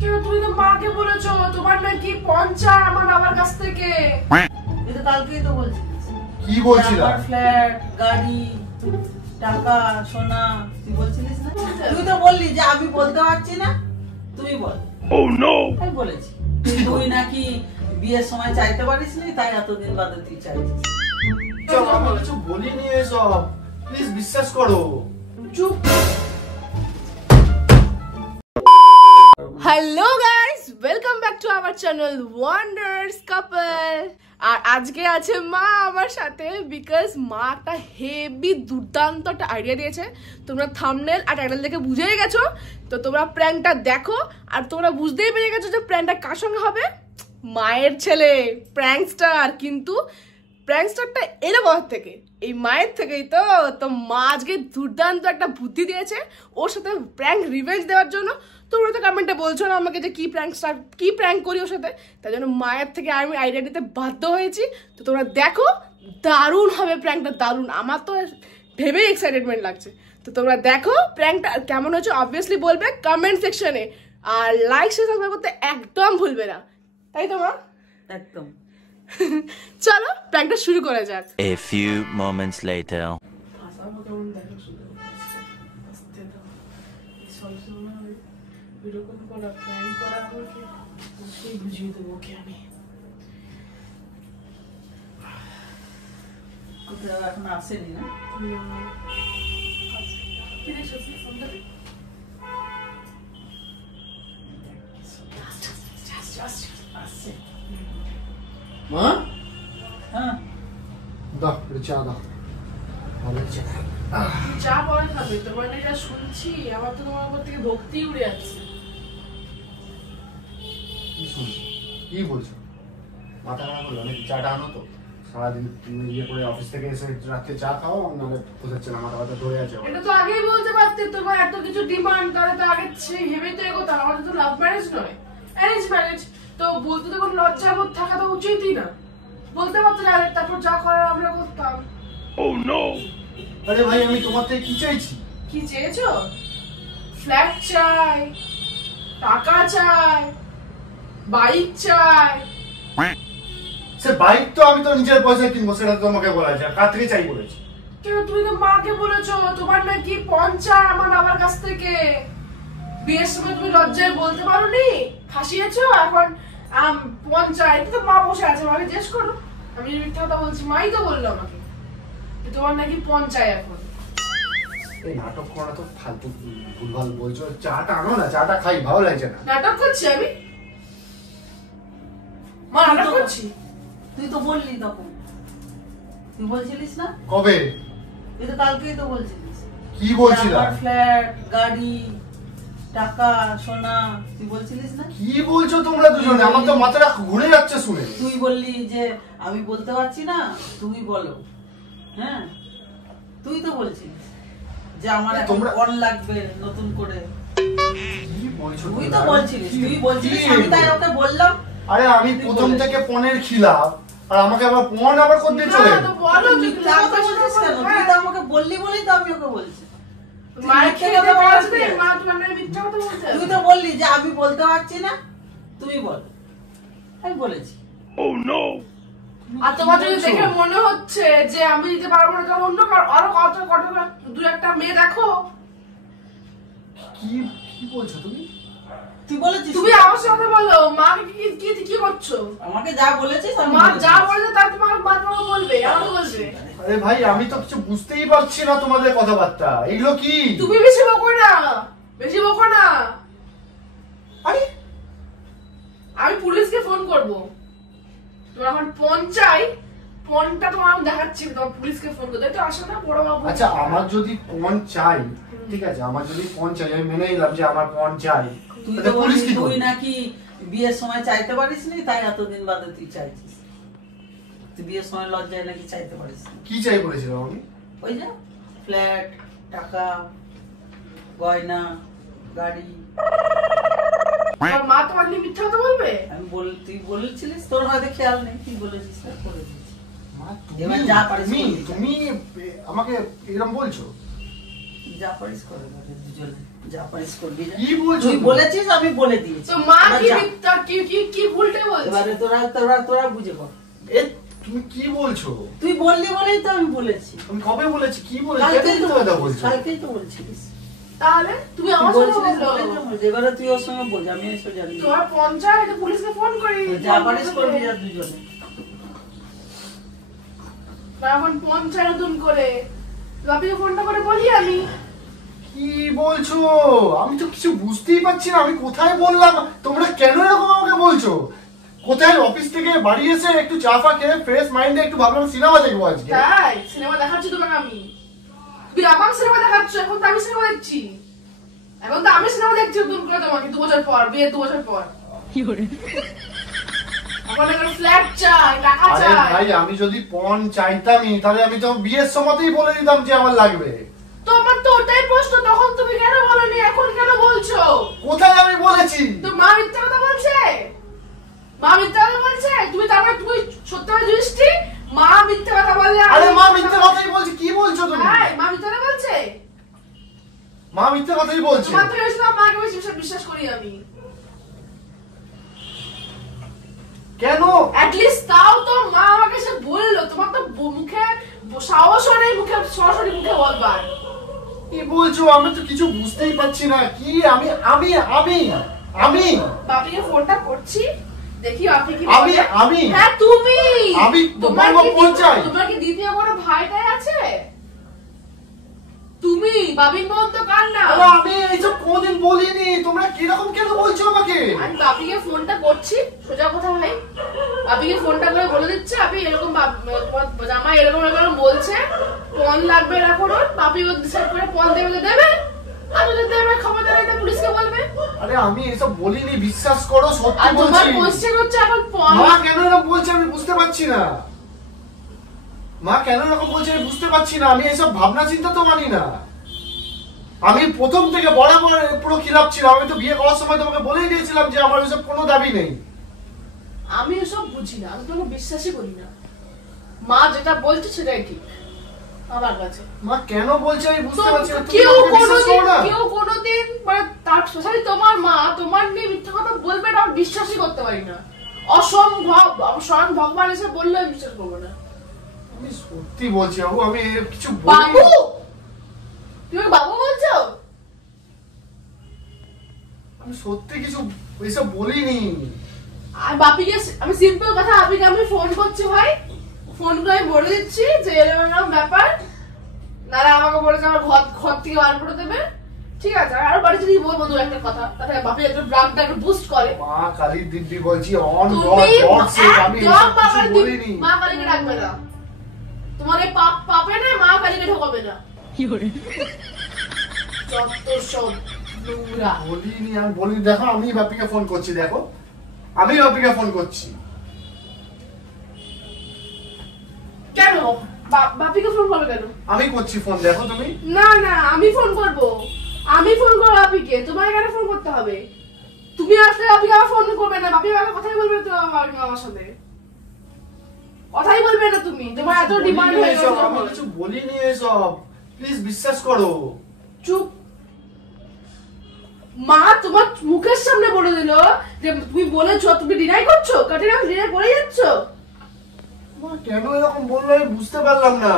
কেন তুমি তো মাকে বলেছো তোমার নাকি পঞ্চা আমার বাবার কাছ থেকে। এই তো কালকেই তো বলছিস। কি বলছিলাম? ফ্ল্যাট, গাড়ি, টাকা, সোনা, তুই বলছিলিস না? তুই তো বললি যে আমি বলতে পারছি না, তুই বল। ও নো, আমি বলেছি তুই নাকি বিয়ের সময় চাইতে পারিস নি, তাই এতদিন বাদে তুই চাইছিস। আমি কিছু বলিনি এসব, প্লিজ বিশ্বাস করো। চুপ। Hello guys, welcome back to our channel Wonders Couple. আর আজকে আছে মা আমার সাথে, বিকজ মা একটা হেভি দুর্দান্ত একটা আইডিয়া দিয়েছে। তোমরা থাম্বনেল আর টাইটেল দেখে বুঝেই গেছো, তো তোমরা প্র্যাঙ্কটা দেখো আর তোমরা বুঝতেই পেরে গেছো যে প্র্যাঙ্কটা কার সঙ্গে হবে। মায়ের ছেলে প্র্যাঙ্কস্টার, কিন্তু প্র্যাঙ্কস্টারটা এলো কোথা থেকে? এই মায়ের থেকেই তো। তো মা আজকে দুর্দান্ত একটা বুদ্ধি দিয়েছে ওর সাথে প্র্যাঙ্ক রিভেঞ্জ দেওয়ার জন্য। তোমরা তো কমেন্টে বলছো না আমাকে যে কি প্র্যাঙ্ক করি ওর সাথে, তাই জন্য মায়ের থেকে আমি আইডিয়া নিতে বাধ্য হয়েছি। তো তোমরা দেখো, দারুণ হবে প্র্যাঙ্কটা, দারুণ। আমার তো ভেবেই এক্সাইটেডমেন্ট লাগছে। তো তোমরা দেখো প্র্যাঙ্কটা কেমন হয়েছে, অবভিয়াসলি বলবে কমেন্ট সেকশনে। আর লাইক শেয়ার সাবস্ক্রাইব করতে একদম ভুলবে না, তাই তো মা? একদম। চলো প্র্যাঙ্কটা শুরু করা যাক। A few moments later. এখন আসেনি না? মা, হ্যাঁ, দাও চা দাও। চা পরে খাবে, তোমার এটা শুনছি আমার তো তোমার উপর থেকে ভক্তি উড়ে যাচ্ছে। কি শুনছো? কি বলছো? মাথা খারাপ হলো নাকি? চাটা আনো তো। সারাদিন তুমি ইয়ে করে অফিস থেকে এসে রাতে চা খাও, নাহলে বোঝাচ্ছে না মাথা ব্যথা ধরে আছে। এটা তো আগেই বলতে পারতে, তোমার এত কিছু ডিমান্ড, তাহলে তো আগে ভেবেই তো এগোতাম। আমাদের তো লাভ ম্যারেজ নয়, অ্যারেঞ্জ ম্যারেজ। তো বলতে তো কোনো লজ্জা বোধ থাকা তো উচিতই না। বলতে পারতো না, তারপর যা করার আমরা করতাম। ও নো, আরে ভাই আমি তোমার থেকে কি চাইছি? কি চেয়েছো? ফ্ল্যাট চাই, টাকা চাই, বাইক চাই। সে বাইক তো আমি তো নিজের পয়সায় কিনবো, সেটা তো তোমাকে বলা যায়। কার থেকে চাই বলেছি? কেন তুমি তো মাকে বলেছো তোমার নাকি পঞ্চা আমার বাবার কাছ থেকে। বিয়ের সময় তুমি লজ্জায় বলতে পারোনি, ফাঁসিয়েছো। এখন পঞ্চা, এটা তো মা বসে আছে, মাকে জিজ্ঞেস করো। আমি মিথ্যা কথা বলছি? মাই তো বললো আমাকে তোমার নাকি পঞ্চায়। এখন এই নাটক করা তো ফালতু, ভুলভাল বলছো। চাটা আনো না, চাটা খাই, ভালো লাগছে না। নাটক করছি আমি? মা নাটক করছি? তুই তো বললি তখন, তুই বলছিলিস না? কবে? তুই তো কালকেই তো বলছিলিস। কি বলছিলাম? ফ্ল্যাট, গাড়ি, টাকা, সোনা, তুই বলছিলিস না? কি বলছো তোমরা দুজনে? আমার তো মাথাটা ঘুরে যাচ্ছে শুনে। তুই বললি যে আমি বলতে পারছি না, তুমি বলো। হ্যাঁ, তুই তো বলছিস যে আমার তোমরা ফোন লাগবে নতুন করে। কি বলছো? তুই তো বলছিলিস, আমি তাই ওকে বললাম। আরে আমি প্রথম থেকে পনের খিলাফ, আর আমাকে আবার পন আবার করতে চলে। না তো বলো, তুই তো আমাকে বললি বলেই তো আমি ওকে বলছি। মায়ের খেতে বলছে, মা তোমার নাকি মিথ্যা কথা বলছে। তুই তো বললি যে আমি বলতে পারছি না, তুই বল। আমি বলেছি। ও নো। আর তোমার যদি দেখে মনে হচ্ছে যে আমি দিতে পারবো না, তখন অন্য আরো কত দু একটা মেয়ে দেখো। কি কি বলছো তুমি? তুই বলেছিস? তুমি আমার সাথে বলো, মাকে কি কি করছো? আমাকে যা বলেছিস আমি মা বলেছি। যা বলছে তাই তোমার মা তোমাকে বলবে, আমাকে বলবে। আরে ভাই আমি তো কিছু বুঝতেই পারছি না তোমাদের কথাবার্তা। এগুলো কি? তুমি বেশি বকো না, বেশি বকো না। আরে আমি পুলিশকে ফোন করব। তোমার এখন ফোন চাই, ফোনটা তোমার আমি দেখাচ্ছি, তোমার পুলিশকে ফোন করতে তো আসো না বড় বাবু। আচ্ছা, আমার যদি ফোন চাই, ঠিক আছে, আমার যদি ফোন চাই, আমি মেনে নিলাম যে আমার ফোন চাই। তুই তো বলিস তুই নাকি বিয়ের সময় চাইতে পারিস নি, তাই এতদিন বাদে তুই চাইছিস। তুই বিয়ের সময় লজ্জায় নাকি চাইতে পারিস না। কি চাই বলেছিলাম আমি? ওই যে ফ্ল্যাট, টাকা, গয়না, গাড়ি। আর মা তোমার নিয়ে মিথ্যা কথা বলবে? তুই বলেছিলিস, তোর হয়তো খেয়াল নেই, তুই বলেছিস না, করেছিস। মা, এবার যা পারিস তুমি করবি। তুমি আমাকে এরকম বলছো? যা পারিস করে দুজনে, যা পারিস করবি। কি বলছো তুই বলেছিস, আমি বলে দিয়েছি। তো মা কি ভুলটা বলছে? এবারে তোরা বুঝে কর। এ তুমি কি বলছো? তুই বললি বলেই তো আমি বলেছি। আমি কবে বলেছি? কি বলেছি? কালকেই কেন তো কথা বলছো? কালকেই তো বলছিস। তাহলে তুমি আমার সঙ্গে বলো। এবারে তুই ওর সঙ্গে বল, আমি এসব জানি না। তোমার পঞ্চায়েত পুলিশকে ফোন করি, যা পারিস করবি যা দুজনে। এখন পঞ্চায়েত নতুন করে বাপিকে ফোনটা করে বলি আমি। কি বলছো? আমি তো কিছু বুঝতেই পারছি না। আমি কোথায় বললাম? তোমরা কেন এরকম আমাকে বলছো? কোথায় অফিস থেকে বাড়ি এসে একটু চা ফা খেয়ে ফ্রেশ মাইন্ডে একটু ভাবলাম সিনেমা দেখবো আজকে। তাই সিনেমা দেখাচ্ছি তোমাকে আমি? তুমি আমাকে সিনেমা দেখাচ্ছ? এখন তো আমি সিনেমা দেখছি। এখন তো আমি সিনেমা দেখছি নতুন করে তোমাকে 2 বছর পর, বিয়ে 2 বছর পর। কি করে এখন একটা ফ্ল্যাট চাই, টাকা আরে চাই। ভাই, আমি যদি পণ চাইতামই তাহলে আমি তো বিয়ের সময়তেই বলে দিতাম যে আমার লাগবে। তোমার তো ওটাই প্রশ্ন, তখন তুমি কেন বলনি, এখন কেন বলছো? কোথায় আমি বলেছি? তো মা মিথ্যা কথা বলছে? মা মিথ্যা কথা বলছে? তুমি তারপরে তুমি সত্যবাদী দৃষ্টি, মা মিথ্যা কথা বললে? আরে মা মিথ্যে কথাই বলছে। কি বলছো তুমি? হ্যাঁ, মা মিথ্যা কথা বলছে। মা মিথ্যে কথাই বলছে। তোমার থেকে বেশি মাকে বেশি বিশ্বাস করি আমি। কেন? অ্যাটলিস্ট তাও তো মা আমাকে এসে বললো। তোমার তো মুখে সাহসও নেই, মুখে সরাসরি মুখে বলবার। কি বলছো? আমি তো কিছু বুঝতেই পারছি না। কি আমি আমি আমি আমি বাপিকে ফোনটা করছি, দেখি বাপি কি আমি বলে। আমি হ্যাঁ তুমি। আমি তোমার তোমার কি ফোন চাই। তোমার কি দ্বিতীয় কোনো ভাইটাই আছে? তুমি বাবির মন তো কার না? আরে আমি এইসব কোনদিন বলিনি। তোমরা কিরকম কেন বলছো আমাকে? আমি বাপিকে ফোনটা করছি, সোজা কথা ভাই। বাপিকে ফোনটা করে বলে দিচ্ছে আপনি এরকম তোমার জামাই এরকম এরকম বলছে, ফোন লাগবে এখন ওর। বাপি ও ডিসাইড করে ফোন দেবে দেবে, আর যদি দেবে ক্ষমতা নেই তো পুলিশকে বলবে। আরে আমি এসব বলিনি, বিশ্বাস করো, সত্যি আর তোমার বলছি। কোশ্চেন হচ্ছে এখন ফোন। মা কেন এরকম বলছে আমি বুঝতে পারছি না। মা কেন এরকম বলছে আমি বুঝতে পারছি না। আমি এসব ভাবনা চিন্তা তো মানি না। আমি প্রথম থেকে বরাবর পুরো খিলাফ ছিলাম। আমি তো বিয়ে করার সময় তোমাকে বলেই দিয়েছিলাম যে আমার এসব কোনো দাবি নেই। আমি এসব বুঝি না, আমি তোমাকে বিশ্বাসই করি না। মা যেটা বলছে সেটাই ঠিক আমার কাছে। মা কেন বলছে আমি বুঝতে পারছি না। তুমি কেউ আমাকে বিশ্বাস করো না? কোনোদিন মানে তার স্পেশালি তোমার মা তোমার নিয়ে মিথ্যা কথা বলবে, এটা আমি বিশ্বাসই করতে পারি না। অসম্ভব। স্বয়ং ভগবান এসে বললে আমি বিশ্বাস করবো না। আমি সত্যি বলছি বাবু, আমি কিছু বাবু? বলিনি। তুমি বাবু বলছো? আমি সত্যি কিছু এসব বলিনি। আর বাপিকে আমি সিম্পল কথা, বাপিকে আমি ফোন করছি ভাই, ফোন করে আমি বলে দিচ্ছি যে এরকম ব্যাপার, নারা আমাকে বলেছে আমার ঘর থেকে বার করে দেবে। ঠিক আছে, আর বাড়ি যদি বলবো দু একটা কথা, তাতে বাপি একটু ব্রাকটা একটু বুস্ট করে। মা কালীর দিব্যি বলছি, অন তুমি গড সেড আমি একদম এসব বাবার কিছু বলিনি। মা কালীকে ডাকবে না। তোমার এই পাপে না মা কালীকে ঢোকাবে না। কি করে যত সব নোংরা। বলিনি, আমি বলিনি। দেখো আমি বাপিকে ফোন করছি, দেখো আমি বাপিকে ফোন করছি। কেন বাপিকে ফোন করবে কেন? আমি করছি ফোন, দেখো তুমি। না না, আমি ফোন করবো। আমি ফোন করবো বাপিকে, তোমার এখানে ফোন করতে হবে। তুমি আসলে বাপিকে আমার ফোন করবে না, বাপি আমাকে কথাই বলবে না। তো আমার সাথে কথাই বলবে না তুমি, তোমার এত ডিমান্ড হয়ে গেছে। আমি কিছু বলিনি এসব, প্লিজ বিশ্বাস করো। চুপ। মা তোমার মুখের সামনে বলে দিল যে তুমি বলেছো, তুমি ডিনাই করছো, কাটিনা ডিনাই করে যাচ্ছ। মা কেন এরকম বললো আমি বুঝতে পারলাম না।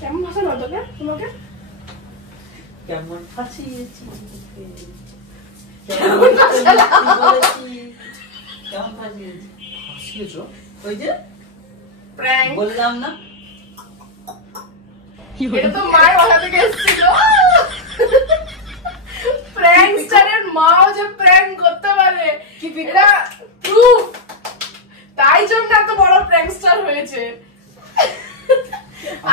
কেমন ভাষা না তোকে তোমাকে? কেমন ফাঁসিয়েছি কেমন বলেছি, কেমন ফাঁসিয়েছি। হাসিয়েছো? ওই যে প্র্যাঙ্ক বললাম না, এটা তো মায়ের কথা থেকে এসেছিল। প্র্যাঙ্কস্টারের মাও যে প্র্যাঙ্ক করতে পারে এটা প্রুফ। তাই জন্য এত বড় প্র্যাঙ্কস্টার হয়েছে।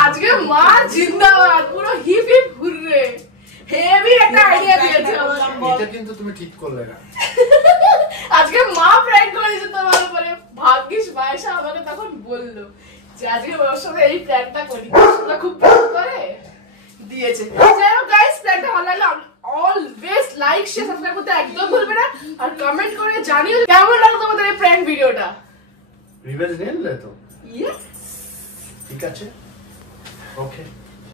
আজকে মা জিন্দাবাদ, পুরো হিপ হিপ হুররে। হেভি একটা আইডিয়া দিয়েছে আমাকে। এটা কিন্তু তুমি ঠিক করলে না। আজকে মা প্র্যাঙ্ক করেছে তোমার উপরে। ভাগ্যিস মায়েশা আমাকে তখন বললো যে আজকে ওর সাথে এই প্ল্যানটা করি। ওরা খুব পছন্দ করে, দিয়েছে। যাই হোক গাইস, প্ল্যানটা ভালো লাগলো। অলওয়েজ লাইক শেয়ার সাবস্ক্রাইব করতে একদম ভুলবে না, আর কমেন্ট করে জানিও কেমন লাগলো তোমাদের এই প্র্যাঙ্ক ভিডিওটা। রিভেঞ্জ নিয়ে নিলে তো? ইয়েস, ঠিক আছে, ওকে।